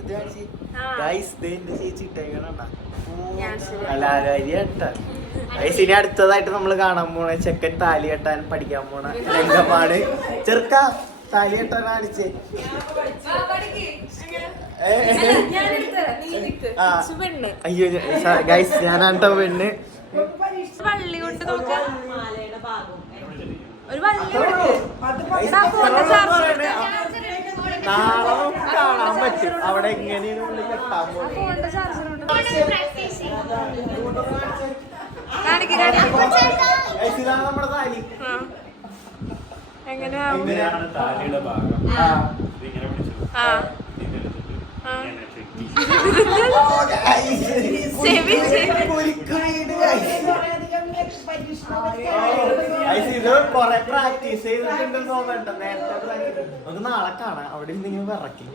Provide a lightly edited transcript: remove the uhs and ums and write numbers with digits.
ഇത് ഗൈസ് എന്റെ ചേച്ചി ഇട്ടേക്കണ കലാകാരിയാട്ട. ഗൈസ് ഇനി അടുത്തതായിട്ട് നമ്മള് കാണാൻ പോണ ചെക്കൻ താലി കെട്ടാൻ പഠിക്കാൻ പോണ രംഗമാണ്. ചെറുക്ക താലി കെട്ടാൻ കാണിച്ചേ. അയ്യോ ഗൈസ് ഞാനാട്ടോ പെണ്ണ്. വള്ളി കൊണ്ട് ഒരു നാളെ കാണാൻ പറ്റും അവിടെ എങ്ങനെയാണ് കെട്ടാൻ പോകുന്നത്. നമ്മുടെ താലി എങ്ങനെയാണ് താലിയുടെ ഭാഗം ഇങ്ങനെ പിടിച്ചു ഇത് കൊറേ പ്രാക്ടീസ് ചെയ്തിട്ടുണ്ടെന്ന് തോന്നണ്ട. നേരത്തെ നമുക്ക് നാളെ കാണാം. അവിടെ ഇങ്ങനെ വിറക്കും.